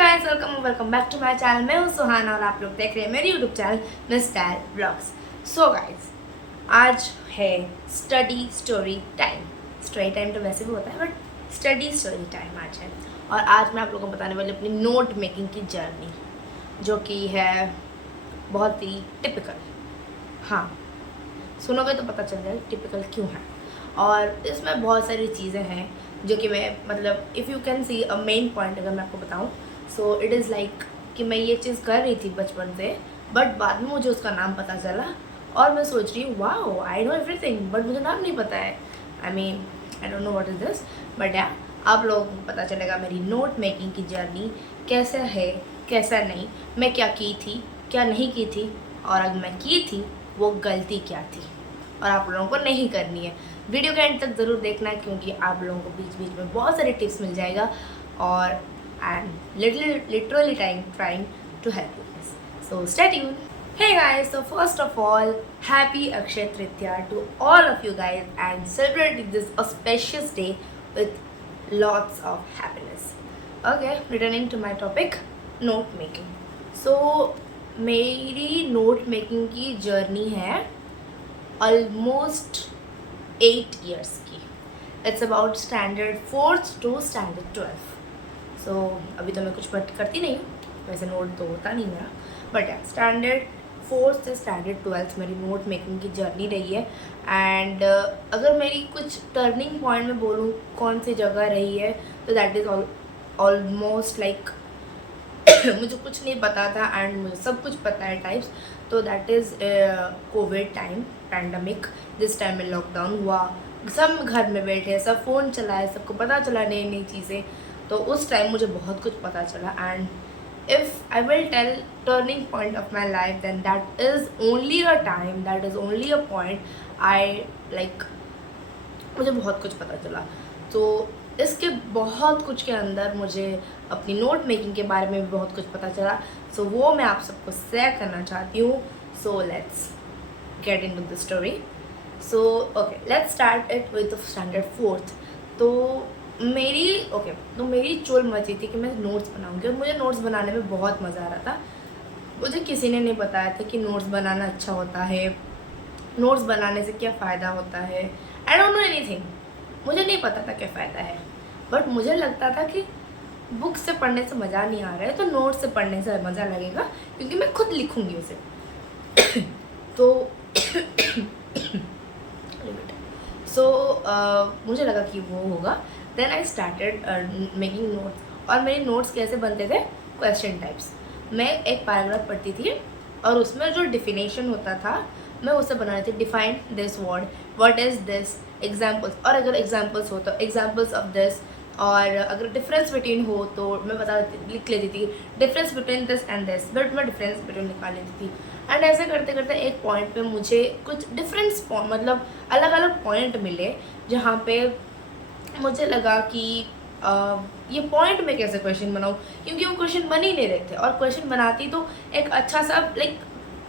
Guys, welcome back to my channel. मैं हूं सुहाना और आप लोग देख रहे हैं मेरे YouTube channel miss style blogs. So guys, आज है study story time. Story time तो वैसे भी होता है बट स्टडी स्टोरी टाइम आज है। और आज मैं आप लोगों को बताने वाली अपनी नोट मेकिंग की जर्नी, जो कि है बहुत ही टिपिकल। हाँ, सुनोगे तो पता चल जाएगा टिपिकल क्यों है। और इसमें बहुत सारी चीज़ें हैं जो कि मैं मतलब if you can see a main point अगर मैं आपको बताऊं, सो इट इज़ लाइक कि मैं ये चीज़ कर रही थी बचपन से, बट बाद में मुझे उसका नाम पता चला और मैं सोच रही हूँ wow I know everything, but मुझे नाम नहीं पता है। आई don't know what is this, but या आप लोगों को पता चलेगा मेरी नोट मेकिंग की जर्नी कैसा है, कैसा नहीं, मैं क्या की थी, क्या नहीं की थी, और अगर मैं की थी वो गलती क्या थी और आप लोगों को नहीं करनी है। वीडियो के एंड तक ज़रूर देखना क्योंकि आप लोगों को बीच बीच में बहुत सारे टिप्स मिल जाएगा और I am literally trying to help you this, so stay tune. Hey guys, so first of all, happy Akshay Tritiya to all of you guys and celebrate this auspicious day with lots of happiness. Okay, returning to my topic, note making. So मेरी note making की journey है almost 8 years की। It's about standard 4th to standard 12th। So अभी तो मैं कुछ but करती नहीं हूँ, वैसे नोट तो होता नहीं मेरा, बट या स्टैंडर्ड 4th से स्टैंडर्ड 12th मेरी नोट मेकिंग की जर्नी रही है। एंड अगर मेरी कुछ टर्निंग पॉइंट में बोलूँ कौन सी जगह रही है, तो दैट इज़ ऑलमोस्ट लाइक मुझे कुछ नहीं पता था एंड मुझे सब कुछ पता है टाइप्स। तो that is Covid time, pandemic. जिस टाइम में लॉकडाउन हुआ, सब घर में बैठे, सब फ़ोन चलाए, सबको पता चला नई नई चीज़ें। तो उस टाइम मुझे बहुत कुछ पता चला and if I will tell turning point of my life then that is only a time, that is only a point I like मुझे बहुत कुछ पता चला। तो इसके बहुत कुछ के अंदर मुझे अपनी नोट मेकिंग के बारे में भी बहुत कुछ पता चला। सो वो मैं आप सबको शेयर करना चाहती हूँ। So let's get into the story. So okay, let's start it with standard 4th। तो मेरी चुल मची थी कि मैं नोट्स बनाऊंगी और मुझे नोट्स बनाने में बहुत मज़ा आ रहा था। मुझे किसी ने नहीं बताया था कि नोट्स बनाना अच्छा होता है, नोट्स बनाने से क्या फ़ायदा होता है। आई डोंट नो एनीथिंग, मुझे नहीं पता था क्या फ़ायदा है, बट मुझे लगता था कि बुक से पढ़ने से मज़ा नहीं आ रहा है तो नोट से पढ़ने से मज़ा लगेगा क्योंकि मैं खुद लिखूंगी उसे। तो मुझे लगा कि वो होगा। Then I started making notes. और मेरे नोट्स कैसे बनते थे, क्वेश्चन टाइप्स। मैं एक पैराग्राफ पढ़ती थी और उसमें जो डिफिनेशन होता था मैं उसे बना रही थी। Define this word, what is this, examples, और अगर एग्जाम्पल्स हो तो एग्जाम्पल्स ऑफ दिस, और अगर डिफरेंस बिटवीन हो तो मैं लिख लेती थी difference between this and this, but मैं डिफरेंस बिटवीन निकाल लेती थी। एंड ऐसे करते करते एक पॉइंट पे मुझे कुछ डिफरेंस मतलब अलग अलग पॉइंट मिले जहाँ पे मुझे लगा कि ये पॉइंट में कैसे क्वेश्चन बनाऊँ, क्योंकि वो क्वेश्चन बन ही नहीं रहे थे और क्वेश्चन बनाती तो एक अच्छा सा लाइक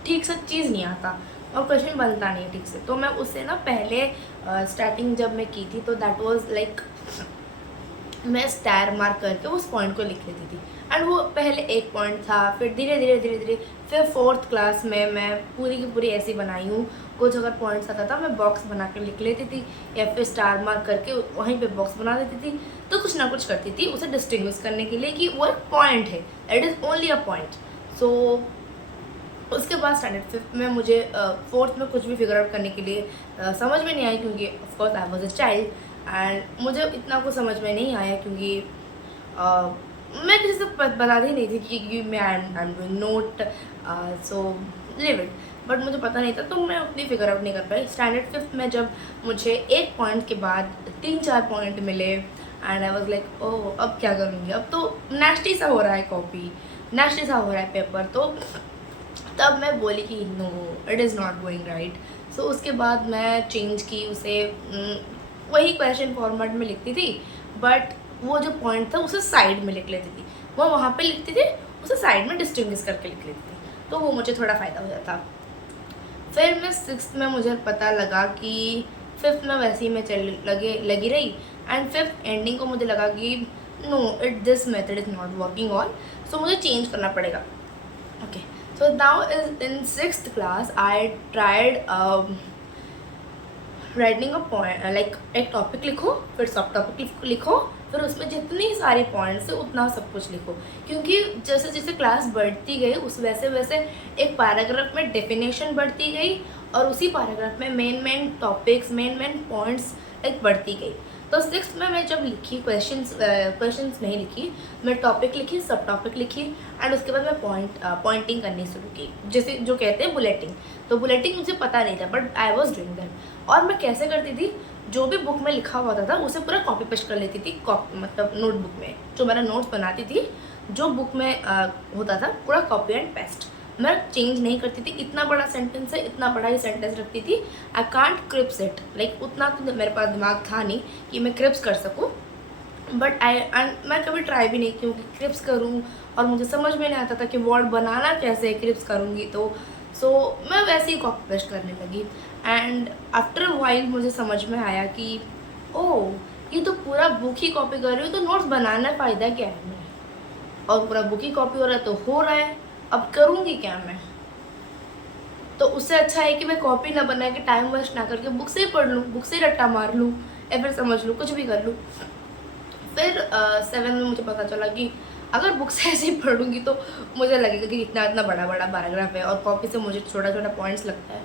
ठीक सा चीज़ नहीं आता और क्वेश्चन बनता नहीं ठीक से। तो मैं उससे ना पहले स्टार्टिंग जब मैं की थी तो दैट वाज लाइक मैं स्टार मार्क करके उस पॉइंट को लिख लेती थी। एंड वो पहले एक पॉइंट था, फिर धीरे धीरे फिर 4th क्लास में मैं पूरी की पूरी ऐसी बनाई हूँ। कुछ अगर पॉइंट्स आता था मैं बॉक्स बना कर लिख लेती थी या फिर स्टार मार्क करके वहीं पे बॉक्स बना देती थी। तो कुछ ना कुछ करती थी उसे डिस्टिंग्विश करने के लिए कि वो एक पॉइंट है, it is only a point. So उसके बाद स्टैंडर्ड 5th में मुझे 4th में कुछ भी फिगर आउट करने के लिए समझ में नहीं आई क्योंकि of course I was a child and मुझे इतना कुछ समझ में नहीं आया क्योंकि मैं किसी से बताती ही नहीं थी कि मैं I am doing note, so live it. But मुझे पता नहीं था तो मैं उतनी फिगर आउट नहीं कर पाई। स्टैंडर्ड 5th में जब मुझे एक पॉइंट के बाद 3-4 पॉइंट मिले and I was like oh अब क्या करूँगी, अब तो नेस्टी सा हो रहा है कॉपी, नेस्टी सा हो रहा है पेपर। तो तब मैं बोली कि no it is not going right. So उसके बाद मैं चेंज की उसे, वही क्वेश्चन फॉर्मेट में लिखती थी बट वो जो पॉइंट था उसे साइड में लिख लेती थी। वो वहाँ पे लिखती थी, उसे साइड में डिस्टिंग्विश करके लिख लेती थी, तो वो मुझे थोड़ा फ़ायदा हो जाता। फिर मैं 6th में मुझे पता लगा कि 5th में वैसे ही मैं लगी रही एंड 5th एंडिंग को मुझे लगा कि no this method is not working on, so मुझे चेंज करना पड़ेगा. Okay, so now is in 6th class I tried writing a point, like एक टॉपिक लिखो, फिर सब टॉपिक लिखो, फिर उसमें जितनी सारी पॉइंट्स है उतना सब कुछ लिखो. क्योंकि जैसे जैसे क्लास बढ़ती गई उस वैसे वैसे एक पैराग्राफ में डेफिनेशन बढ़ती गई और उसी पैराग्राफ में main topics, main points like बढ़ती गई. तो 6th में मैं जब लिखी क्वेश्चंस नहीं लिखी, मैं टॉपिक लिखी, सब टॉपिक लिखी, एंड उसके बाद मैं पॉइंटिंग करनी शुरू की, जैसे जो कहते हैं बुलेटिंग. तो बुलेटिंग मुझे पता नहीं था, but I was doing that. और मैं कैसे करती थी, जो भी बुक में लिखा हुआ था उसे पूरा कॉपी पेस्ट कर लेती थी, मतलब नोटबुक में जो मेरा नोट्स बनाती थी, जो बुक में होता था पूरा कॉपी एंड पेस्ट. मैं चेंज नहीं करती थी. इतना बड़ा सेंटेंस है, इतना बड़ा ही सेंटेंस रखती थी. I can't crisp it, like उतना तो मेरे पास दिमाग था नहीं कि मैं क्रिप्स कर सकूँ. बट मैं कभी ट्राई भी नहीं की कि क्रिप्स करूँ, और मुझे समझ में नहीं आता था कि वर्ड बनाना कैसे क्रिप्स करूँगी. तो मैं वैसे ही कॉपी पेस्ट करने लगी. एंड आफ्टर वाइल मुझे समझ में आया कि ओह, ये तो पूरा बुक ही कॉपी कर रही हूँ, तो नोट्स बनाना फ़ायदा क्या है मैं, और पूरा बुक ही कॉपी हो रहा है तो हो रहा है, अब करूँगी क्या मैं. तो उससे अच्छा है कि मैं कॉपी ना बना के टाइम वेस्ट ना करके बुक से ही पढ़ लूँ, बुक से ही रट्टा मार लूँ, या फिर समझ लूँ, कुछ भी कर लूँ. फिर 7 में मुझे पता चला कि अगर बुक से ऐसे ही पढ़ूँगी तो मुझे लगेगा कि इतना इतना बड़ा बड़ा पैराग्राफ है, और कॉपी से मुझे छोटा छोटा पॉइंट्स लगता है.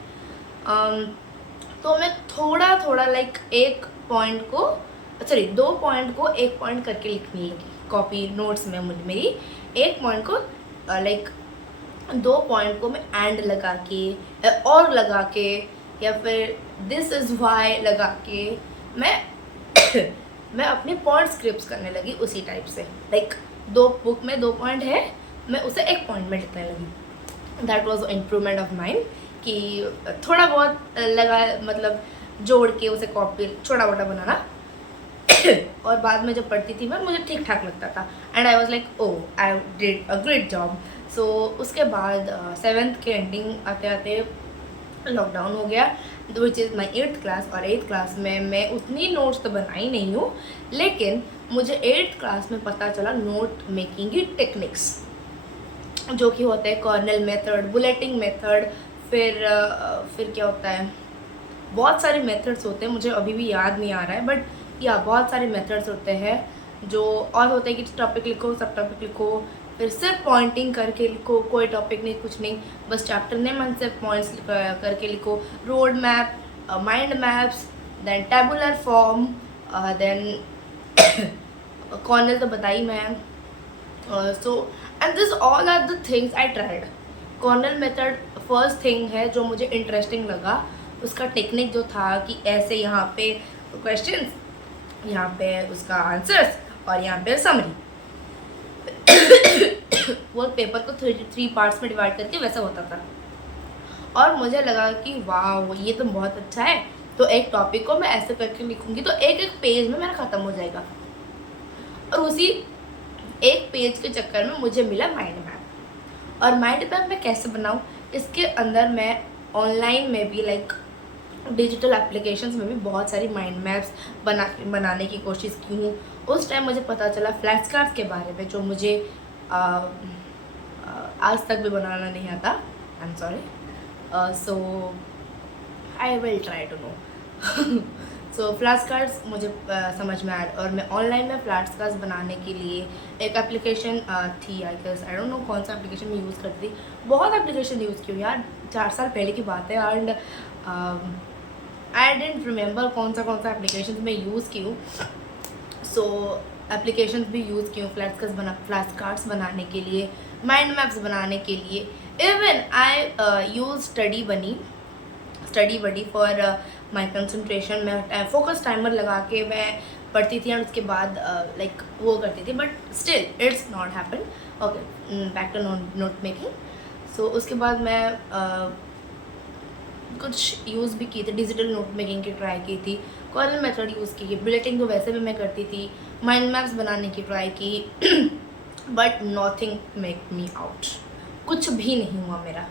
तो मैं थोड़ा थोड़ा लाइक एक पॉइंट को, सॉरी 2 पॉइंट को एक पॉइंट करके लिखने लगी कॉपी नोट्स में. मुझे मेरी एक पॉइंट को लाइक 2 पॉइंट को मैं एंड लगा के और लगा के, या फिर दिस इज़ वाई लगा के मैं मैं अपने पॉइंट स्क्रिप्ट करने लगी उसी टाइप से. लाइक 2 बुक में 2 पॉइंट है, मैं उसे एक पॉइंट में लिखने लगी. That was improvement of mind कि थोड़ा बहुत लगा, मतलब जोड़ के उसे कॉपी छोटा मोटा बनाना. और बाद में जब पढ़ती थी मैं, मुझे ठीक ठाक लगता था, and I was like oh I did a great job. So उसके बाद 7th के एंडिंग आते आते लॉकडाउन हो गया, which is my 8th class. और 8th क्लास में मैं उतनी नोट्स तो बनाई नहीं हूँ, लेकिन मुझे 8th क्लास में पता चला नोट मेकिंग की टेक्निक्स, जो कि होते हैं कॉर्नल मेथड, बुलेटिंग मेथड, फिर क्या होता है, बहुत सारे मेथड्स होते हैं, मुझे अभी भी याद नहीं आ रहा है, बट या बहुत सारे मेथड्स होते हैं जो, और होते हैं कि टॉपिक लिखो, सब टॉपिक लिखो, फिर सिर्फ पॉइंटिंग करके लिखो, कोई टॉपिक नहीं, कुछ नहीं, बस चैप्टर नेम एंड सिर्फ पॉइंट्स करके लिखो. Road map, mind maps, then tabular form, then Cornell तो बताई मैं. So and this all are the things I tried. Cornell method first thing है जो मुझे इंटरेस्टिंग लगा. उसका टेक्निक जो था कि ऐसे यहाँ पे क्वेश्चंस, यहाँ पे उसका आंसर्स, और यहाँ पे समरी. वो पेपर को 3 पार्ट्स में डिवाइड करके वैसा होता था. और मुझे लगा कि वाह, ये तो बहुत अच्छा है. तो एक टॉपिक को मैं ऐसे करके लिखूँगी तो एक एक पेज में मेरा ख़त्म हो जाएगा. और उसी एक पेज के चक्कर में मुझे मिला माइंड मैप. और माइंड मैप मैं कैसे बनाऊँ, इसके अंदर मैं ऑनलाइन में भी लाइक डिजिटल एप्लीकेशंस में भी बहुत सारी माइंड मैप्स बनाने की कोशिश की हूँ. उस टाइम मुझे पता चला फ्लैश कार्ड्स के बारे में, जो मुझे आज तक भी बनाना नहीं आता. I am sorry. So I will try to know. सो फ्लैश कार्ड्स मुझे समझ में आया, और मैं ऑनलाइन में फ्लैश कार्ड्स बनाने के लिए एक एप्लीकेशन थी, I guess, I don't know कौन सा एप्लीकेशन मैं यूज़ करती थी. बहुत एप्लीकेशन यूज़ की हूँ यार, 4 साल पहले की बात है. एंड आई डेंट रिमेंबर कौन सा एप्लीकेशन मैं यूज़ की हूँ. सो एप्लीकेशंस भी यूज़ की हूँ फ्लैश कार्ड्स बनाने के लिए, माइंड मैप्स बनाने के लिए. Even I use study buddy for my concentration. मैं फोकस टाइमर लगा के मैं पढ़ती थी, और उसके बाद लाइक वो करती थी, but still it's not happen. Okay, back to note making. So उसके बाद मैं कुछ यूज़ भी की थी, डिजिटल नोट मेकिंग की ट्राई की थी, कॉर्नल मेथड यूज़ की, बुलेटिंग तो वैसे भी मैं करती थी, माइंड मैप्स बनाने की ट्राई की. But nothing make me out. कुछ भी नहीं हुआ मेरा.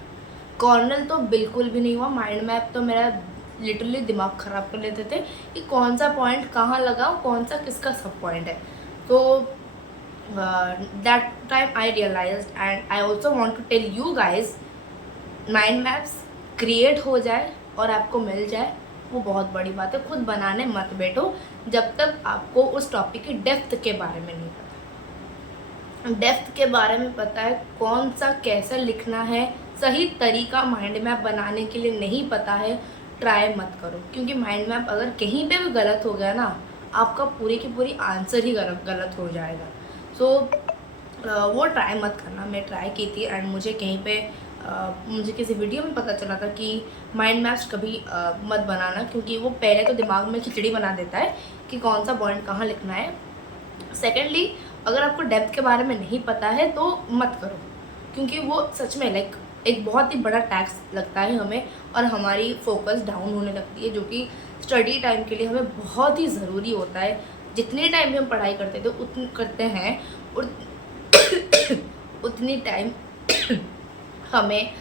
कॉर्नल तो बिल्कुल भी नहीं हुआ. माइंड मैप तो मेरा लिटरली दिमाग ख़राब कर लेते थे कि कौन सा पॉइंट कहाँ लगाऊँ, कौन सा किसका सब पॉइंट है. तो that time I realized, and I also want to tell you guys, mind maps create हो जाए और आपको मिल जाए वो बहुत बड़ी बात है। खुद बनाने मत बैठो जब तक आपको उस टॉपिक की डेप्थ के बारे में नहीं पता। डेप्थ के बारे में पता है, कौन सा कैसे लिखना है, सही तरीका माइंड मैप बनाने के लिए नहीं पता है, ट्राई मत करो। क्योंकि माइंड मैप अगर कहीं पे भी गलत हो गया ना, आपका पूरी की पूरी आंसर ही गलत हो जाएगा। सो वो ट्राई मत करना। मैं ट्राई की थी एंड मुझे कहीं पे मुझे किसी वीडियो में पता चला था कि माइंड मैप्स कभी मत बनाना, क्योंकि वो पहले तो दिमाग में खिचड़ी बना देता है कि कौन सा पॉइंट कहाँ लिखना है। सेकेंडली, अगर आपको डेप्थ के बारे में नहीं पता है तो मत करो, क्योंकि वो सच में लाइक एक बहुत ही बड़ा टैक्स लगता है हमें, और हमारी फोकस डाउन होने लगती है, जो कि स्टडी टाइम के लिए हमें बहुत ही ज़रूरी होता है। जितने टाइम भी हम पढ़ाई करते थे करते हैं उतनी टाइम हमें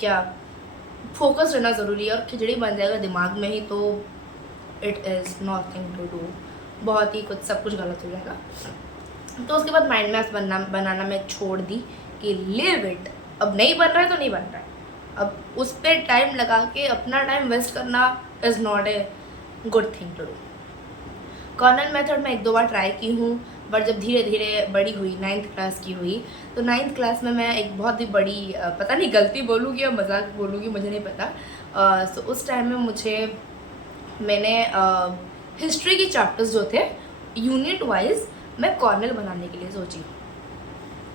क्या फोकस रहना ज़रूरी है। और खिचड़ी बन जाएगा दिमाग में ही तो it is nothing to do, बहुत ही कुछ सब कुछ गलत हो जाएगा। तो उसके बाद माइंड मैप्स बनाना मैं छोड़ दी कि लिव इट, अब नहीं बन रहा है तो नहीं बन रहा है। अब उस पर टाइम लगा के अपना टाइम वेस्ट करना is not a good thing to do. Cornell method मैं 1-2 बार ट्राई की हूँ, बट जब धीरे धीरे बड़ी हुई, 9th क्लास की हुई, तो 9th क्लास में मैं एक बहुत ही बड़ी पता नहीं गलती बोलूँगी या मजाक बोलूँगी, मुझे नहीं पता। सो उस टाइम में मैंने हिस्ट्री के चैप्टर्स जो थे यूनिट वाइज मैं कॉर्नल बनाने के लिए सोची,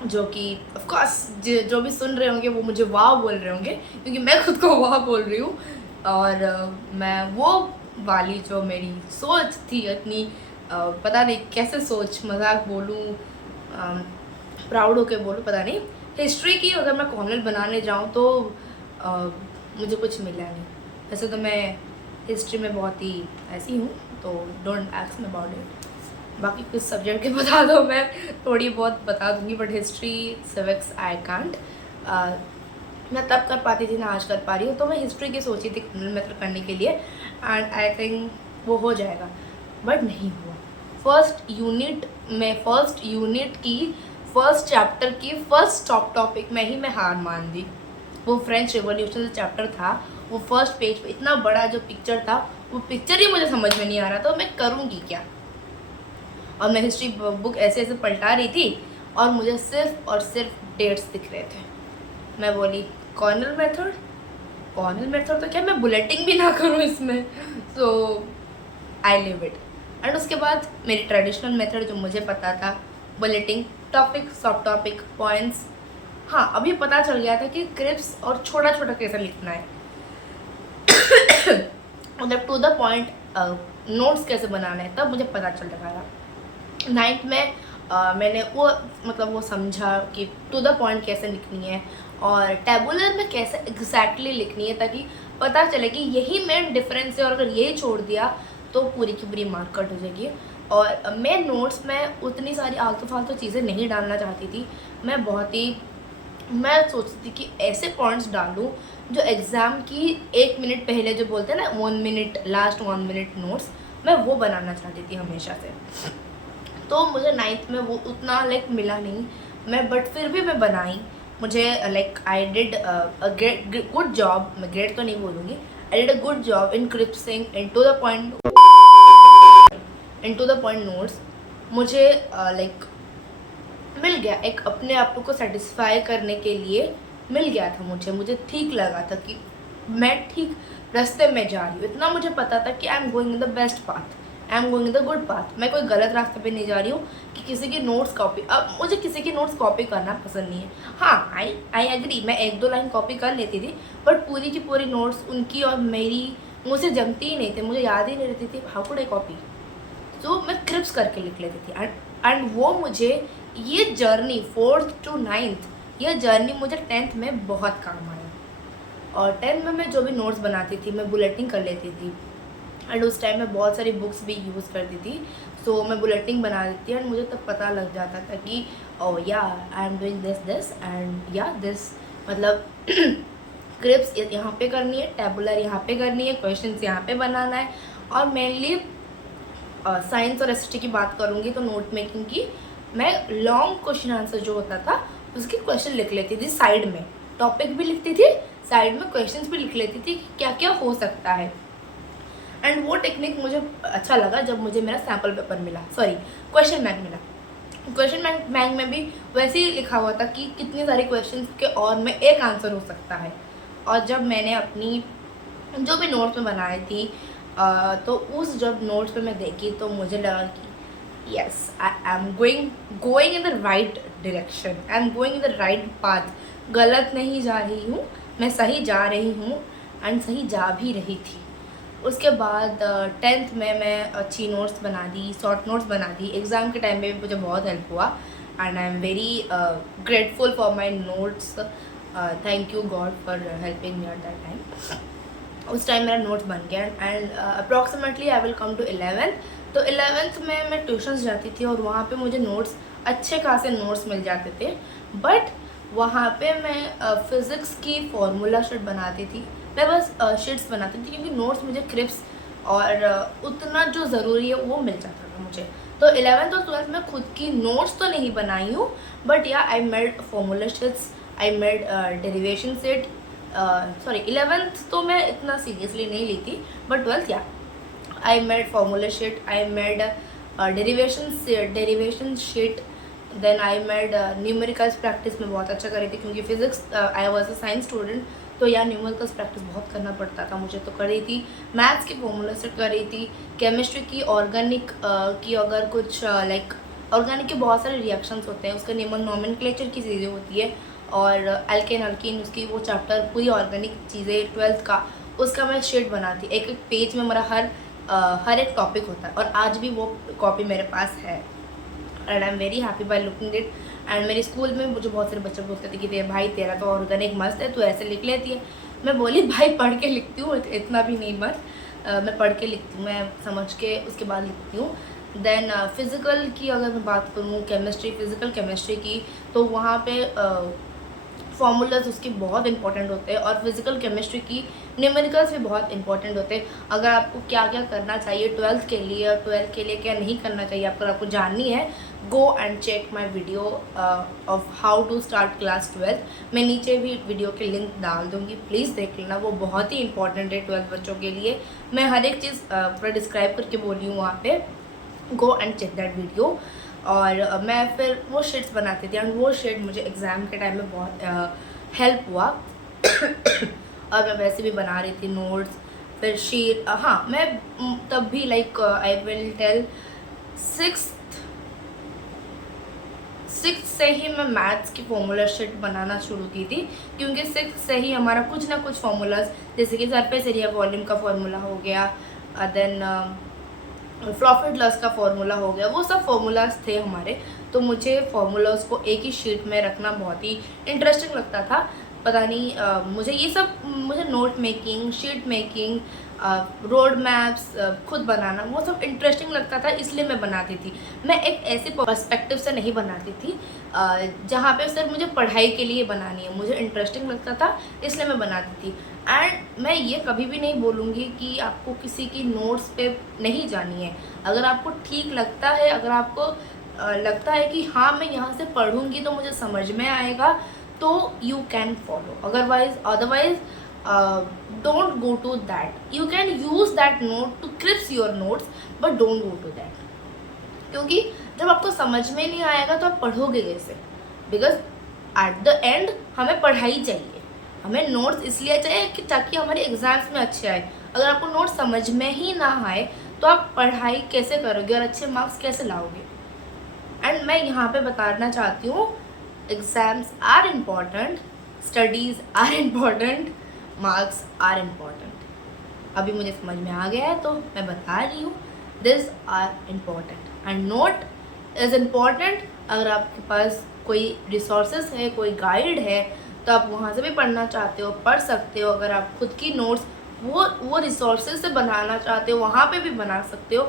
जो कि ऑफ कोर्स जो भी सुन रहे होंगे वो मुझे वाह बोल रहे होंगे, क्योंकि मैं खुद को वाह बोल रही हूँ। और मैं वो वाली जो मेरी सोच थी इतनी पता नहीं कैसे सोच, मजाक बोलूँ प्राउड होके बोलूँ, पता नहीं, हिस्ट्री की अगर मैं कॉर्नल बनाने जाऊँ तो मुझे कुछ मिला नहीं। वैसे तो मैं हिस्ट्री में बहुत ही ऐसी हूँ, तो don't ask me about it. बाकी कुछ सब्जेक्ट के बता दो, मैं थोड़ी बहुत बता दूँगी, but history civics I can't. मैं तब कर पाती थी ना, आज कर पा रही हूँ। तो मैं हिस्ट्री की सोची थी कॉर्नल मेथड करने के लिए, एंड आई थिंक वो हो जाएगा, बट नहीं हुआ। फर्स्ट यूनिट की फर्स्ट चैप्टर की फर्स्ट टॉपिक में ही मैं हार मान दी। वो फ्रेंच रिवॉल्यूशन चैप्टर था, वो फर्स्ट पेज पे इतना बड़ा जो पिक्चर था, वो पिक्चर ही मुझे समझ में नहीं आ रहा था, तो मैं करूँगी क्या। और मैं हिस्ट्री बुक ऐसे ऐसे पलटा रही थी और मुझे सिर्फ और सिर्फ डेट्स दिख रहे थे। मैं बोली कॉर्नल मेथड तो क्या मैं बुलेटिंग भी ना करूँ इसमें। सो आई लिव इट। एंड उसके बाद मेरी ट्रेडिशनल मेथड जो मुझे पता था, बुलेटिंग, टॉपिक, सब टॉपिक, पॉइंट्स। हाँ, अभी पता चल गया था कि क्रिप्स और छोटा छोटा कैसे लिखना है मतलब टू द पॉइंट नोट्स कैसे बनाना है, तब मुझे पता चल रहा था। 9th में मैंने वो समझा कि टू द पॉइंट कैसे लिखनी है और टेबुलर में कैसे एग्जैक्टली लिखनी है, ताकि पता चले कि यही मेन डिफरेंस है, और अगर यही छोड़ दिया तो पूरी की पूरी मार्क कट हो जाएगी। और मैं नोट्स में उतनी सारी आलतू फालतू चीज़ें नहीं डालना चाहती थी। मैं सोचती थी कि ऐसे पॉइंट्स डालूं जो एग्ज़ाम की 1 मिनट पहले जो बोलते हैं ना 1 मिनट, लास्ट 1 मिनट नोट्स, मैं वो बनाना चाहती थी हमेशा से। तो मुझे 9th में वो उतना मिला नहीं, बट फिर भी मैं बनाई। मुझे I did a good job, मैं ग्रेड तो नहीं बोलूँगी, I did a good job in crisping into the point notes. मुझे मिल गया, एक अपने आप को सेटिस्फाई करने के लिए मिल गया था। मुझे ठीक लगा था कि मैं ठीक रास्ते में जा रही हूँ। इतना मुझे पता था कि I am going in the best path, I am going in the good path. मैं कोई गलत रास्ते पे नहीं जा रही हूँ कि किसी की नोट्स कॉपी। अब मुझे किसी की नोट्स कॉपी करना पसंद नहीं है। हाँ, आई एग्री, मैं 1-2 लाइन कॉपी कर लेती थी, बट पूरी की पूरी नोट्स उनकी और मेरी मुझसे जमती ही नहीं थी, मुझे याद ही नहीं रहती थी। How could I copy? तो मैं क्रिप्स करके लिख लेती थी। एंड वो मुझे ये जर्नी 4th to 9th, ये जर्नी मुझे 10th में बहुत काम आया। और 10th में मैं जो भी नोट्स बनाती थी, मैं बुलेटिंग कर लेती थी। एंड उस टाइम में बहुत सारी बुक्स भी यूज़ करती थी, सो मैं बुलेटिंग बना देती एंड मुझे तब पता लग जाता था कि ओ या I am doing this and या दिस, मतलब क्रिप्स यहाँ पे करनी है, टेबुलर यहाँ पे करनी है, क्वेश्चंस यहाँ पे बनाना है। और मेनली साइंस और एसटी की बात करूँगी तो नोट मेकिंग की मैं लॉन्ग क्वेश्चन आंसर जो होता था उसके क्वेश्चन लिख लेती थी साइड में, टॉपिक भी लिखती थी, साइड में क्वेश्चंस भी लिख लेती थी कि क्या क्या हो सकता है। एंड वो टेक्निक मुझे अच्छा लगा जब मुझे मेरा सैम्पल पेपर मिला, सॉरी क्वेश्चन बैंक मिला। क्वेश्चन बैंक में भी वैसे ही लिखा हुआ था कि कितने सारे क्वेश्चंस के और में एक आंसर हो सकता है। और जब मैंने अपनी जो भी नोट्स में बनाई थी तो उस जब नोट्स पे मैं देखी तो मुझे लगा कि yes, I am going in the right direction, I am going in the right path. गलत नहीं जा रही हूँ, मैं सही जा रही हूँ एंड सही जा भी रही थी। उसके बाद 10th में मैं अच्छी नोट्स बना दी, शॉर्ट नोट्स बना दी। एग्ज़ाम के टाइम पे भी मुझे बहुत हेल्प हुआ and I am very grateful for my notes. Thank you God for helping me at that time. उस टाइम मेरा नोट्स बन गया and approximately I will come to 11th। तो 11th में मैं ट्यूशन्स जाती थी और वहाँ पे मुझे नोट्स, अच्छे खासे नोट्स मिल जाते थे। बट वहाँ पे मैं फ़िज़िक्स की फार्मूला शीट बनाती थी, मैं बस शीट्स बनाती थी क्योंकि नोट्स मुझे क्रिप्स और उतना जो ज़रूरी है वो मिल जाता था मुझे। तो 11th और 12th में खुद की नोट्स तो नहीं बनाई हूँ, बट या I made formula sheets, I made derivation set. Sorry 11th तो मैं इतना सीरियसली नहीं ली थी, बट 12th या I made formula sheet, I made derivation sheet. Then I made numericals practice में बहुत अच्छा कर रही थी क्योंकि physics, I was a science student, तो यार न्यूमेरिकल्स प्रैक्टिस बहुत करना पड़ता था मुझे, तो कर रही थी। मैथ्स की फॉर्मूला सेट कर रही थी। केमिस्ट्री की ऑर्गेनिक की अगर कुछ लाइक ऑर्गेनिक के बहुत सारे रिएक्शंस होते हैं, उसका नोमेनक्लेचर की चीज़ें होती है और अल्केन अल्कीन उसकी वो चैप्टर पूरी ऑर्गेनिक चीज़ें 12th का, उसका मैं शीट बनाती। एक एक पेज में मेरा हर एक टॉपिक होता है और आज भी वो कॉपी मेरे पास है and I am very happy by looking it. And मेरे स्कूल में मुझे बहुत सारे बच्चे बोलते थे कि दे भाई तेरा तो ऑर्गेनिक मस्त है, तू ऐसे लिख लेती है। मैं बोली भाई पढ़ के लिखती हूँ, इतना भी नहीं मत, मैं पढ़ के लिखती हूँ, मैं समझ के उसके बाद लिखती हूँ। देन फिज़िकल की अगर मैं बात करूँ, केमिस्ट्री, फिज़िकल केमिस्ट्री की, तो वहाँ पे फार्मूलाज उसके बहुत इंपॉर्टेंट होते हैं और फिज़िकल केमिस्ट्री की न्यूमेरिकल्स भी बहुत इंपॉर्टेंट होते हैं। अगर आपको क्या क्या करना चाहिए 12th के लिए और 12th के लिए क्या नहीं करना चाहिए आपको जाननी है, go and check my video of how to start class 12th। मैं नीचे भी वीडियो के लिंक डाल दूँगी, प्लीज़ देख लेना, वो बहुत ही इंपॉर्टेंट है 12th बच्चों के लिए। मैं हर एक चीज़ पूरा डिस्क्राइब करके बोली हूँ वहाँ पे, go and check that video. और मैं फिर वो शीट्स बनाती थी एंड वो शीट मुझे एग्ज़ाम के टाइम में बहुत हेल्प हुआ। और मैं वैसे भी बना रही थी नोट्स, फिर शीट। हाँ, मैं तब भी like I will tell six से ही मैं मैथ्स की फॉर्मूला शीट बनाना शुरू की थी क्योंकि 6 से ही हमारा कुछ ना कुछ फार्मूलाज, जैसे कि सरफेस एरिया वॉल्यूम का फॉर्मूला हो गया, देन प्रॉफिट लॉस का फॉर्मूला हो गया, वो सब फार्मूलाज थे हमारे। तो मुझे फार्मूलाज को एक ही शीट में रखना बहुत ही इंटरेस्टिंग लगता था। पता नहीं मुझे ये सब, मुझे note making, sheet making, road maps खुद बनाना वो सब इंटरेस्टिंग लगता था, इसलिए मैं बनाती थी। मैं एक ऐसे पर्सपेक्टिव से नहीं बनाती थी जहाँ पे सिर्फ मुझे पढ़ाई के लिए बनानी है, मुझे इंटरेस्टिंग लगता था इसलिए मैं बनाती थी। एंड मैं ये कभी भी नहीं बोलूँगी कि आपको किसी की नोट्स पे नहीं जानी है। अगर आपको ठीक लगता है, अगर आपको लगता है कि हाँ मैं यहाँ से पढ़ूँगी तो मुझे समझ में आएगा, तो you can follow. Otherwise don't go to that. You can use that note to crisp your notes, but don't go to that. क्योंकि जब आपको समझ में नहीं आएगा तो आप पढ़ोगे कैसे? बिकॉज एट द एंड हमें पढ़ाई चाहिए, हमें नोट्स इसलिए चाहिए कि ताकि हमारे एग्जाम्स में अच्छे आए। अगर आपको नोट्स समझ में ही ना आए तो आप पढ़ाई कैसे करोगे और अच्छे मार्क्स कैसे लाओगे? एंड मैं यहाँ पे बताना चाहती हूँ, exams are important, studies are important, marks are important. अभी मुझे समझ में आ गया है तो मैं बता रही हूँ, this are important and note is important. अगर आपके पास कोई रिसोर्सेज है, कोई गाइड है, तो आप वहाँ से भी पढ़ना चाहते हो, पढ़ सकते हो। अगर आप खुद की नोट्स वो रिसोर्सेज से बनाना चाहते हो, वहाँ पे भी बना सकते हो,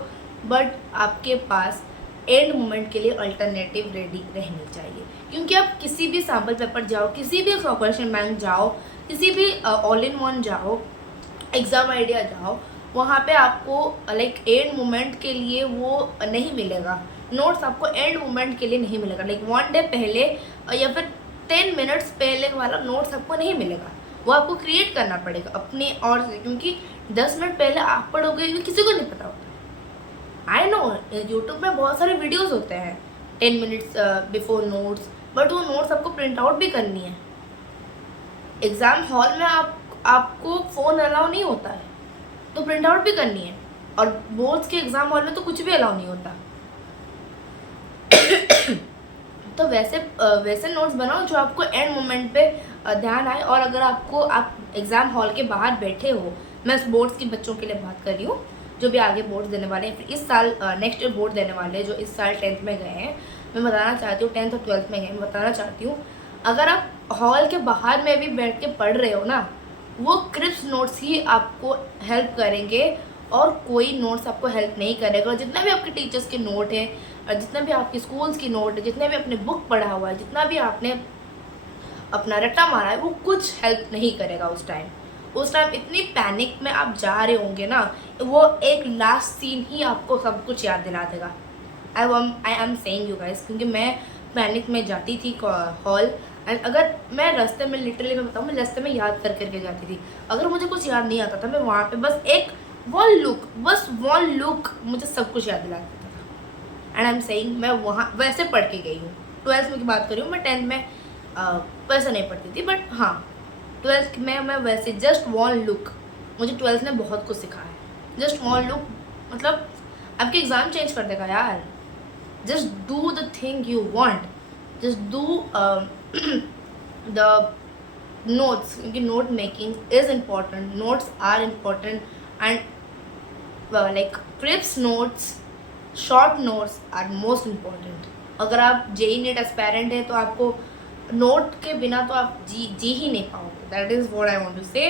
बट आपके पास एंड मोमेंट के लिए अल्टरनेटिव रेडी रहनी चाहिए। क्योंकि आप किसी भी सैम्पल पेपर जाओ, किसी भी क्वेश्चन बैंक जाओ, किसी भी ऑल इन वन जाओ, एग्ज़ाम आइडिया जाओ, वहाँ पे आपको लाइक एंड मोमेंट के लिए वो नहीं मिलेगा। नोट्स आपको एंड मोमेंट के लिए नहीं मिलेगा, लाइक 1 डे पहले या फिर 10 मिनट्स पहले वाला नोट्स आपको नहीं मिलेगा, वो आपको क्रिएट करना पड़ेगा अपने और से, क्योंकि 10 मिनट पहले आप पढ़ोगे ये किसी को नहीं पता होता। आई नो यूट्यूब में बहुत सारे वीडियोज़ होते हैं 10 मिनट्स बिफोर नोट्स, बट वो नोट्स आपको प्रिंट आउट भी करनी है। एग्ज़ाम हॉल में आपको फ़ोन अलाउ नहीं होता है, तो प्रिंट आउट भी करनी है, और बोर्ड्स के एग्ज़ाम हॉल में तो कुछ भी अलाउ नहीं होता। तो वैसे नोट्स बनाओ जो आपको एंड मोमेंट पे ध्यान आए, और अगर आप एग्ज़ाम हॉल के बाहर बैठे हो, मैं बोर्ड्स के बच्चों के लिए बात कर रही हूँ जो भी आगे बोर्ड्स देने वाले हैं, फिर इस साल नेक्स्ट ईयर बोर्ड देने वाले हैं, जो इस साल 10th में गए हैं, मैं बताना चाहती हूँ 10th और 12th में गए, मैं बताना चाहती हूँ अगर आप हॉल के बाहर में भी बैठ के पढ़ रहे हो ना, वो क्रिप्स नोट्स ही आपको हेल्प करेंगे और कोई नोट्स आपको हेल्प नहीं करेगा। और जितना भी आपके टीचर्स के नोट हैं, और जितना भी आपकी स्कूल्स की नोट है, जितने भी आपने बुक पढ़ा हुआ है, जितना भी आपने अपना रट्टा मारा है, वो कुछ हेल्प नहीं करेगा उस टाइम इतनी पैनिक में आप जा रहे होंगे ना, वो एक लास्ट सीन ही आपको सब कुछ याद दिला देगा। I am saying you guys, क्योंकि मैं पैनिक में जाती थी हॉल, एंड अगर मैं रास्ते में लिटरली मैं बताऊँ, मैं रास्ते में याद करके जाती थी। अगर मुझे कुछ याद नहीं आता था, मैं वहाँ पे बस वन लुक मुझे सब कुछ याद दिला देता था। एंड आई एम सेइंग मैं वहाँ वैसे पढ़ के गई हूँ। 12th में की बात कर रही हूँ, मैं 10th में वैसे नहीं पढ़ती थी, बट हाँ 12th में मैं वैसे जस्ट वन लुक, मुझे 12th ने बहुत कुछ सिखाया। जस्ट वन लुक मतलब आपके एग्ज़ाम चेंज कर देगा यार। Just do the thing you want, just do the notes, क्योंकि note making is important, notes are important, and like crisp notes, short notes are most important. अगर आप JEE net aspirant है तो आपको note के बिना तो आप जी ही नहीं पाओगे। That is what I want to say,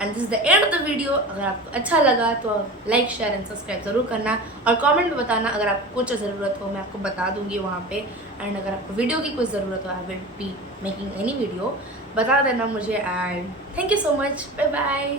and this is the end of the video. अगर आपको अच्छा लगा तो लाइक शेयर एंड सब्सक्राइब ज़रूर करना, और कमेंट में बताना अगर आपको कुछ ज़रूरत हो, मैं आपको बता दूंगी वहाँ पे। एंड अगर आपको वीडियो की कोई ज़रूरत हो, I will be making any video, बता देना मुझे। And thank you so much, bye bye.